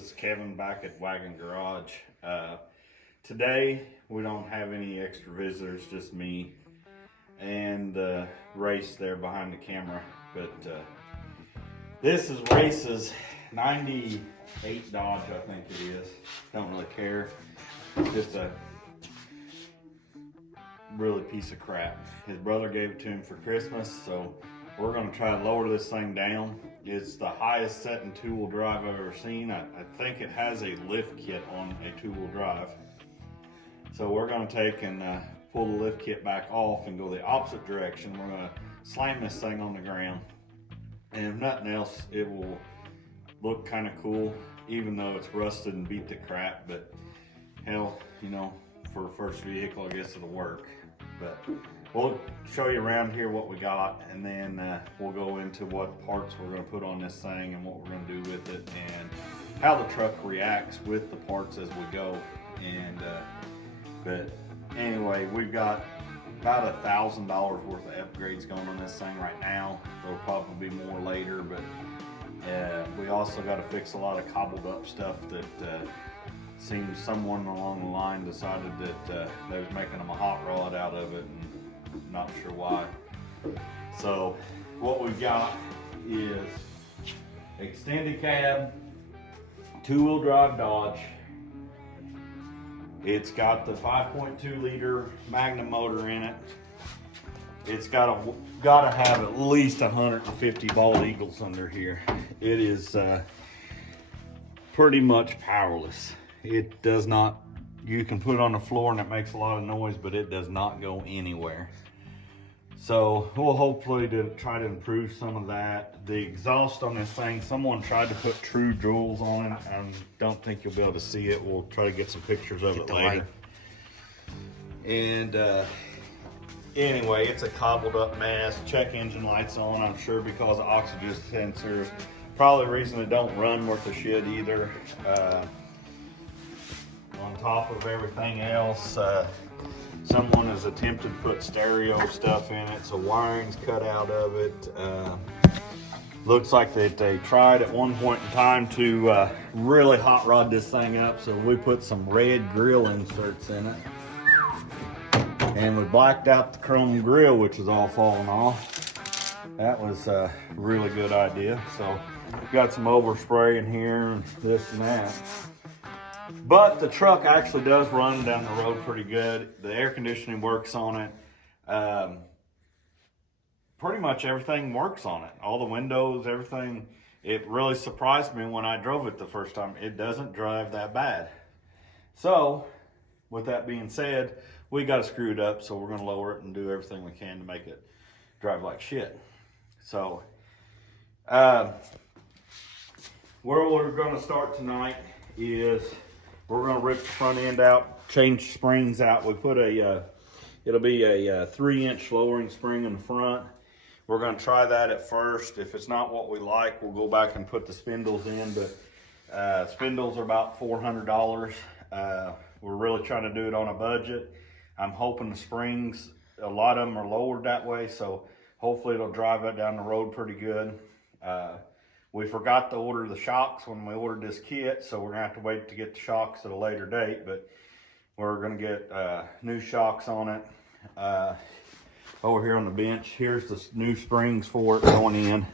is Kevin back at Wagon Garage. Today we don't have any extra visitors, just me and Race there behind the camera. But this is Race's 98 Dodge, I think it is. Don't really care. Just a really piece of crap. His brother gave it to him for Christmas, so we're gonna try to lower this thing down. It's the highest setting two-wheel drive I've ever seen. I think it has a lift kit on a two-wheel drive. So we're gonna take and pull the lift kit back off and go the opposite direction. We're gonna slam this thing on the ground. And if nothing else, it will look kind of cool, even though it's rusted and beat the crap. But hell, you know, for a first vehicle, I guess it'll work. But we'll show you around here what we got, and then we'll go into what parts we're going to put on this thing and what we're going to do with it, and how the truck reacts with the parts as we go. And but anyway, we've got about $1,000 worth of upgrades going on this thing right now. There'll probably be more later, but we also got to fix a lot of cobbled up stuff that seems someone along the line decided that they was making them a hot rod out of it, and not sure why. So what we've got is extended cab, two-wheel drive Dodge. It's got the 5.2 liter Magnum motor in it. It's gotta have at least 150 bald eagles under here. It is pretty much powerless. It does not, you can put it on the floor and it makes a lot of noise, but it does not go anywhere. So we'll hopefully try to improve some of that. The exhaust on this thing, someone tried to put True Jewels on it. I don't think you'll be able to see it. We'll try to get some pictures of it later. And anyway, it's a cobbled up mess. Check engine lights on, I'm sure, because of oxygen sensors. Probably the reason it don't run worth a shit either. On top of everything else, someone has attempted to put stereo stuff in it, so wiring's cut out of it. Looks like that they tried at one point in time to really hot rod this thing up, so we put some red grill inserts in it. And we blacked out the chrome grill, which is all falling off. That was a really good idea. So we've got some overspray in here and this and that. But the truck actually does run down the road pretty good. The air conditioning works on it. Pretty much everything works on it. All the windows, everything. It really surprised me when I drove it the first time. It doesn't drive that bad. So, with that being said, we got it screwed up, so we're going to lower it and do everything we can to make it drive like shit. So, where we're going to start tonight is we're going to rip the front end out, change springs out. We put it'll be a 3-inch lowering spring in the front. We're going to try that at first. If it's not what we like, we'll go back and put the spindles in, but spindles are about $400. We're really trying to do it on a budget. I'm hoping the springs, a lot of them are lowered that way, so hopefully it'll drive it down the road pretty good. We forgot to order the shocks when we ordered this kit, so we're gonna have to wait to get the shocks at a later date, but we're gonna get new shocks on it. Over here on the bench, here's the new springs for it going in.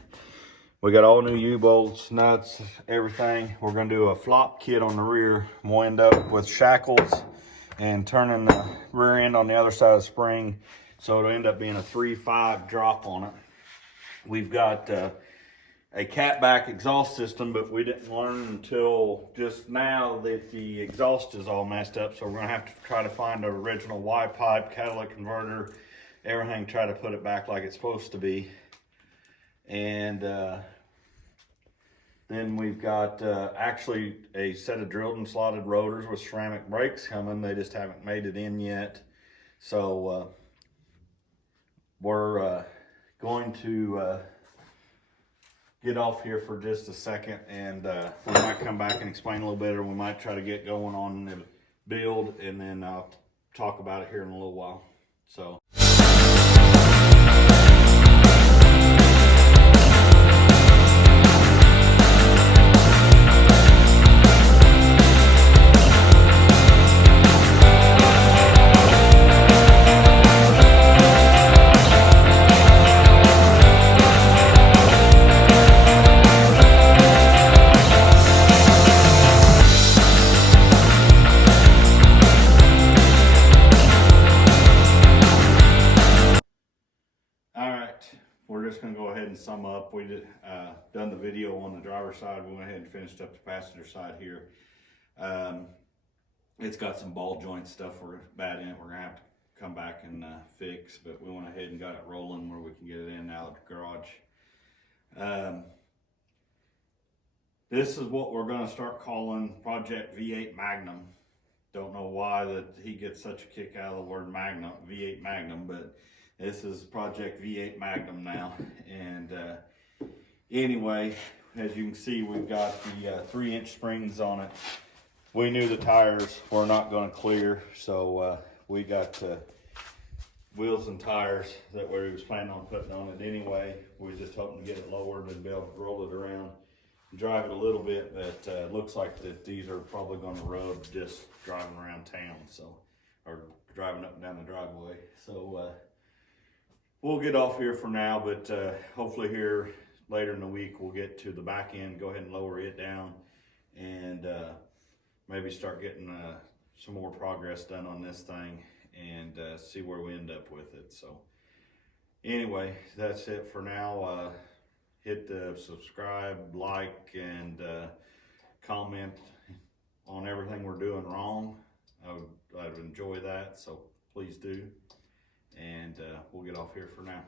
We got all new U-bolts, nuts, everything. We're gonna do a flop kit on the rear. We'll end up with shackles and turning the rear end on the other side of the spring, so it'll end up being a 3.5 drop on it. We've got a catback exhaust system, but we didn't learn until just now that the exhaust is all messed up, so we're gonna have to try to find an original Y-pipe, catalytic converter, everything, try to put it back like it's supposed to be. And then we've got actually a set of drilled and slotted rotors with ceramic brakes coming. They just haven't made it in yet. So we're going to get off here for just a second, and we might come back and explain a little bit, or we might try to get going on the build, and then I'll talk about it here in a little while. So. we're just gonna go ahead and sum up. We did done the video on the driver's side. We went ahead and finished up the passenger side here. It's got some ball joint stuff we're bad in it. We're gonna have to come back and fix, but we went ahead and got it rolling where we can get it in and out of the garage. This is what we're gonna start calling Project V8 Magnum. Don't know why that he gets such a kick out of the word Magnum, V8 Magnum, but this is Project V8 Magnum now. And anyway, as you can see, we've got the 3-inch springs on it. We knew the tires were not going to clear, so we got wheels and tires that we was planning on putting on it anyway. We was just hoping to get it lowered and be able to roll it around and drive it a little bit, but looks like that these are probably going to rub just driving around town, so, or driving up and down the driveway. So we'll get off here for now, but hopefully here later in the week we'll get to the back end, go ahead and lower it down, and maybe start getting some more progress done on this thing and see where we end up with it. So anyway, that's it for now. Hit the subscribe, like, and comment on everything we're doing wrong. I'd enjoy that, so please do. And we'll get off here for now.